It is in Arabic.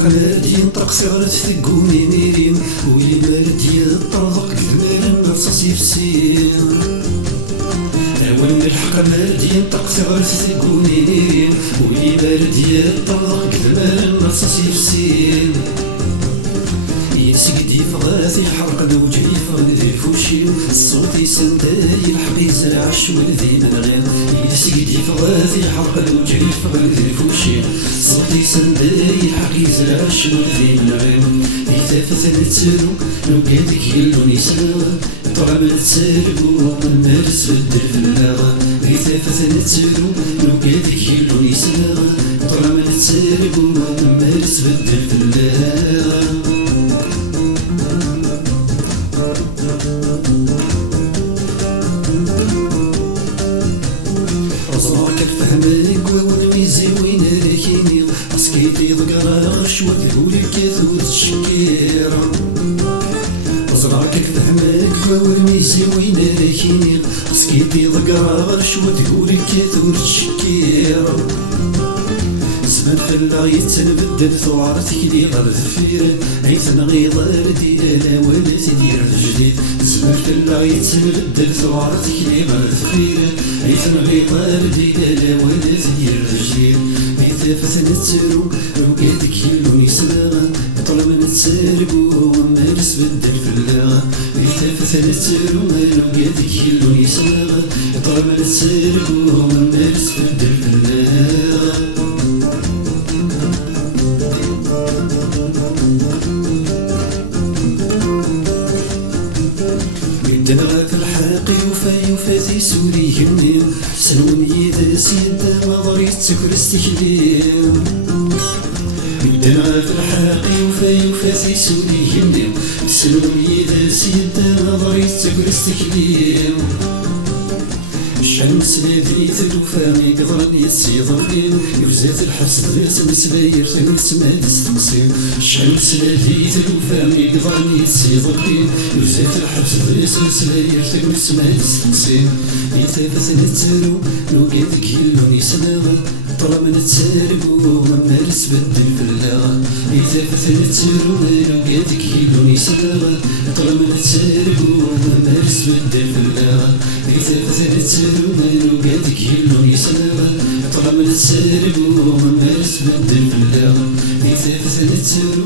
الحقنادي ينطق صغرت ثقوني نيرين ويلي مالد يطرق ذمال رصاصي في السين أول الحقنادي ينطق صغرت ثقوني نيرين ويلي مالد يطرق ذمال رصاصي في السين يسقدي فغاثي حرق دوجي فغدي الفوشي الصوت يسنداي الحق يزرع الشول ذي منغير يسقدي فغاثي حرق دوجي فغدي الفوشي الصوت يسنداي الحق يزرع الشول ذي منغير يثافث نتسالو لو قادك يلوني سنغ طلع من تسالو من مارس بدر في اللاغ يثافث نتسالو لو قادك يلوني سنغ طلع من تسالو من مارس بدر في اللاغ رزقك الفهمك والميزي وين راكيني اسكيتي ضقراش وتقول الكاثود الشكيرة رزقك الفهمك والميزي وين راكيني اسكيتي ضقراش وتقول الكاثود الشكيرة زمان فلا يتنبدل ثوارتك لي غير ذفير عيثنا غيظهر ديالا ولا تدير الجديد زمان فلا يتنبدل ثوارتك لي غير ذفير عيثنا غيظهر ديالا ولا تدير الجديد بيثافث نتسارو وقادك يلوني سلاغا طلع من نتسارقو ومارس بدل في اللاغا بيثافث نتسارو وقادك يلوني سلاغا طلع من نتسارقو ومارس بدل في اللاغا دنغا في الحاقي وفاتي سوري يمين سنون إذا سيدا ما ضريت سكر استكليم دنغا في الحاقي وفاتي سوري يمين سنون إذا سيدا ما ضريت سكر استكليم الشمس لذي تلوفاني قدرن يتسيضرين يوزات الحبس ذات مسلاير تقول سماد استقسيم الشمس لذي تلوفاني قدرن يتسيضرين يوزات الحبس ذات مسلاير تقول سماد استقسيم يثافث نتسارو لو قادك يلوني سناغا طلع من تسارقو ومارس بدل في اللاغا يثافث نتسارو لو قادك يلوني سناغا طلع من تسارقو ومارس بدل في اللاغا يثافث نتسارو لو قادك يلوني سناغا طلع من تسارقو ومارس بدل في اللاغا يثافث نتسارو